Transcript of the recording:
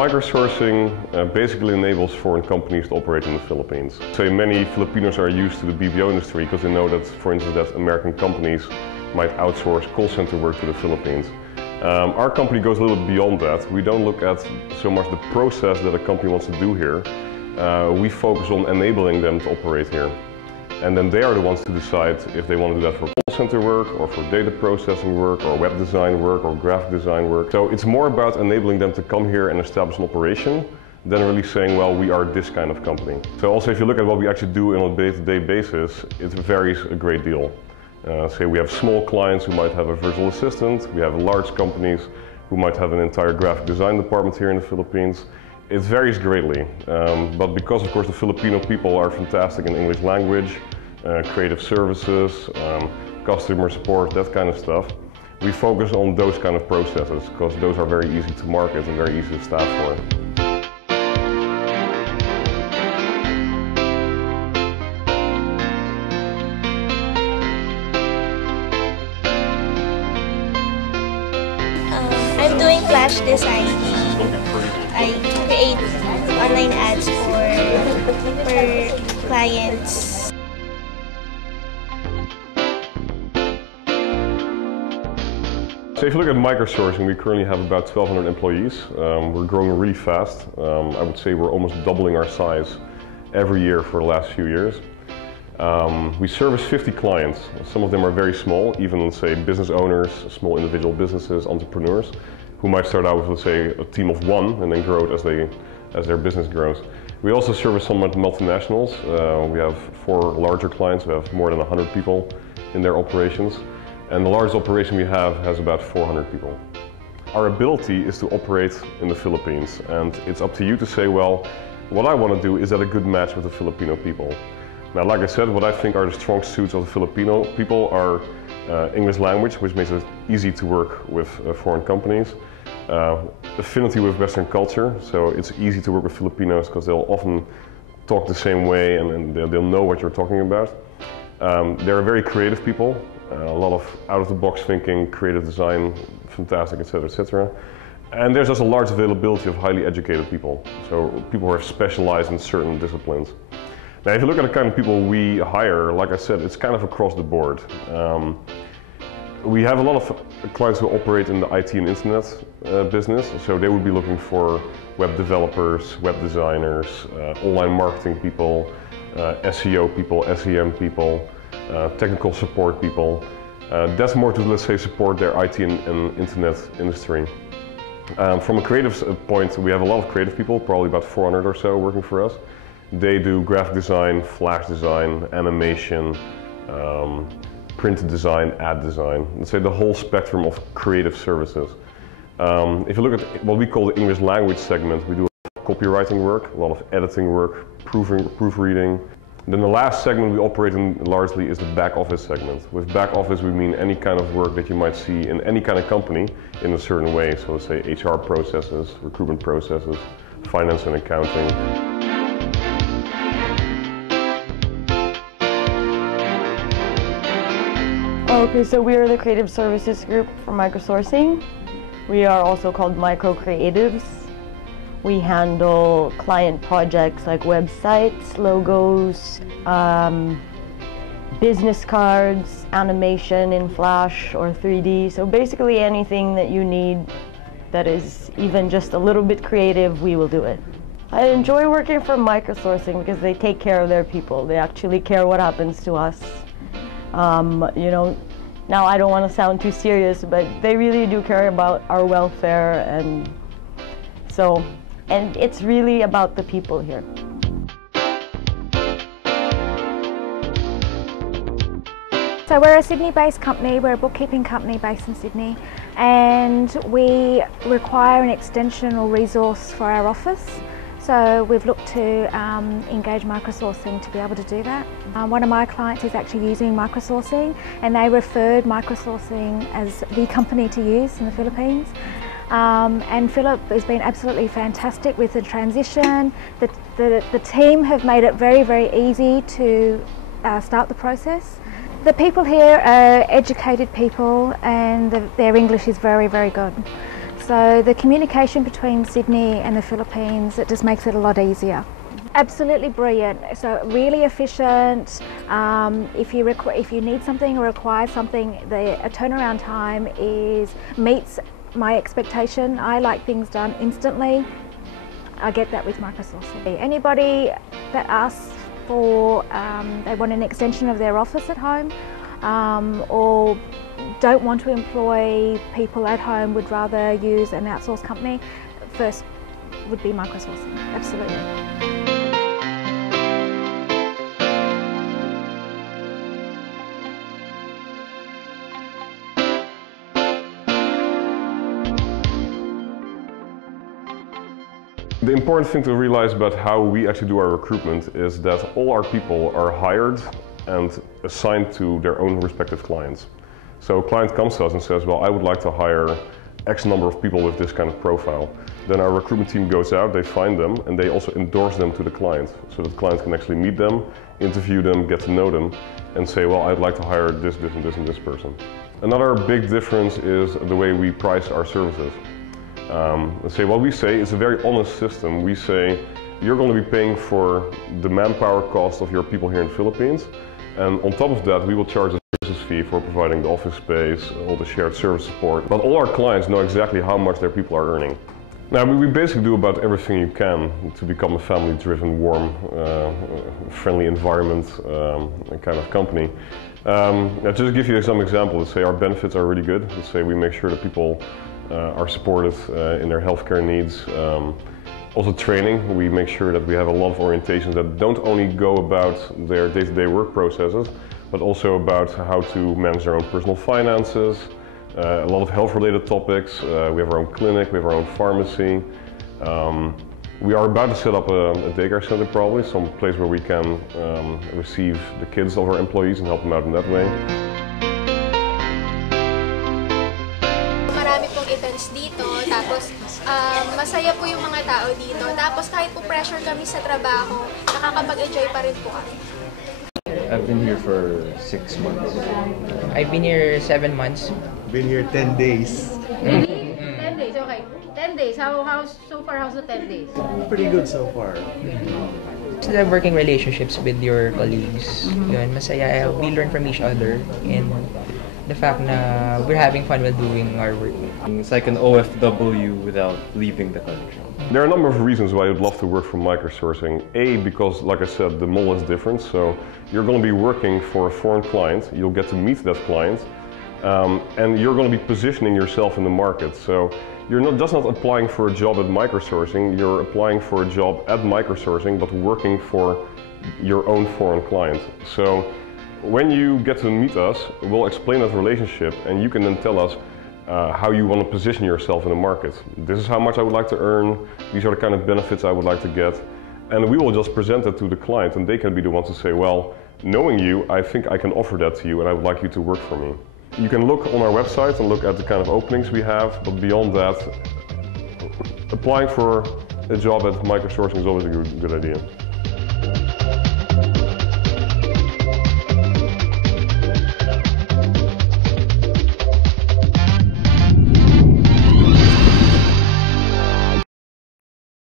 Microsourcing basically enables foreign companies to operate in the Philippines. So many Filipinos are used to the BPO industry because they know that, for instance, that American companies might outsource call center work to the Philippines. Our company goes a little beyond that. We don't look at so much the process that a company wants to do here. We focus on enabling them to operate here. And then they are the ones to decide if they want to do that for call center work or for data processing work or web design work or graphic design work. So it's more about enabling them to come here and establish an operation than really saying, well, we are this kind of company. So also if you look at what we actually do on a day-to-day basis, it varies a great deal. Say we have small clients who might have a virtual assistant, we have large companies who might have an entire graphic design department here in the Philippines. It varies greatly, but because of course the Filipino people are fantastic in English language, creative services, customer support, that kind of stuff, we focus on those kind of processes because those are very easy to market and very easy to staff for. I'm doing flash design. I create online ads for clients. So if you look at Microsourcing, we currently have about 1,200 employees. We're growing really fast. I would say we're almost doubling our size every year for the last few years. We service 50 clients. Some of them are very small, even say business owners, small individual businesses, entrepreneurs, who might start out with, let's say, a team of one and then grow it as their business grows. We also service some multinationals. We have 4 larger clients who have more than 100 people in their operations. And the largest operation we have has about 400 people. Our ability is to operate in the Philippines, and it's up to you to say, well, what I want to do, is that a good match with the Filipino people? Now, like I said, what I think are the strong suits of the Filipino people are English language, which makes it easy to work with foreign companies. Affinity with Western culture, so it's easy to work with Filipinos because they'll often talk the same way and they'll know what you're talking about. They're very creative people, a lot of out-of-the-box thinking, creative design, fantastic, etc., etc. And there's also a large availability of highly educated people, so people who are specialized in certain disciplines. Now, if you look at the kind of people we hire, like I said, it's kind of across the board. We have a lot of clients who operate in the IT and internet business, so they would be looking for web developers, web designers, online marketing people, SEO people, SEM people, technical support people. That's more to, let's say, support their IT and internet industry. From a creative point, we have a lot of creative people, probably about 400 or so working for us. They do graphic design, flash design, animation, print design, ad design, let's say the whole spectrum of creative services. If you look at what we call the English language segment, we do copywriting work, a lot of editing work, proofreading. Then the last segment we operate in largely is the back office segment. With back office we mean any kind of work that you might see in any kind of company in a certain way. So let's say HR processes, recruitment processes, finance and accounting. Okay, so we are the creative services group for Microsourcing. We are also called Micro Creatives. We handle client projects like websites, logos, business cards, animation in Flash or 3D. So basically anything that you need that is even just a little bit creative, we will do it. I enjoy working for Microsourcing because they take care of their people. They actually care what happens to us. You know, now I don't want to sound too serious, but they really do care about our welfare, and it's really about the people here. So we're a Sydney-based company, we're a bookkeeping company based in Sydney, and we require an extension or resource for our office. So we've looked to engage Microsourcing to be able to do that. One of my clients is actually using Microsourcing, and they referred Microsourcing as the company to use in the Philippines. And Philip has been absolutely fantastic with the transition. The team have made it very, very easy to start the process. The people here are educated people, and their English is very, very good. So the communication between Sydney and the Philippines, it just makes it a lot easier. Absolutely brilliant. So really efficient. If you need something or require something, the turnaround time meets my expectation. I like things done instantly. I get that with Microsourcing. Anybody that asks for, they want an extension of their office at home, or don't want to employ people at home, would rather use an outsourced company, first would be Microsourcing, absolutely. The important thing to realize about how we actually do our recruitment is that all our people are hired and assigned to their own respective clients. So a client comes to us and says, well, I would like to hire X number of people with this kind of profile. Then our recruitment team goes out, they find them, and they also endorse them to the client, so that the client can actually meet them, interview them, get to know them, and say, well, I'd like to hire this, this, and this, and this person. Another big difference is the way we price our services. Let's say what we say is a very honest system. We say, you're going to be paying for the manpower cost of your people here in the Philippines, and on top of that, we will charge a services fee for providing the office space, all the shared service support. But all our clients know exactly how much their people are earning. Now, we basically do about everything you can to become a family-driven, warm, friendly environment kind of company. Just to give you some examples, let's say our benefits are really good. Let's say we make sure that people are supported in their healthcare needs. Also training, we make sure that we have a lot of orientations that don't only go about their day-to-day work processes, but also about how to manage their own personal finances, a lot of health-related topics. We have our own clinic, we have our own pharmacy. We are about to set up a daycare center probably, some place where we can receive the kids of our employees and help them out in that way. Marami pong events dito, tapos masaya po yung mga tao dito. Tapos kahit po pressure kami sa trabaho, nakakapag-enjoy pa rin po kami. I've been here for 6 months. I've been here 7 months. Been here 10 days. 10 days, okay. 10 days. How's the 10 days? Pretty good so far. The working relationships with your colleagues, yun, masaya. We learn from each other, and the fact na we're having fun while doing our work. It's like an OFW without leaving the country. There are a number of reasons why you'd love to work for Microsourcing. A, because like I said, the model is different. So you're going to be working for a foreign client, you'll get to meet that client, and you're going to be positioning yourself in the market. So you're not just not applying for a job at Microsourcing, you're applying for a job at Microsourcing, but working for your own foreign client. So when you get to meet us, we'll explain that relationship, and you can then tell us how you want to position yourself in the market. This is how much I would like to earn, these are the kind of benefits I would like to get, and we will just present that to the client, and they can be the ones to say, well, knowing you, I think I can offer that to you, and I would like you to work for me. You can look on our website and look at the kind of openings we have, but beyond that, applying for a job at Microsourcing is always a good idea.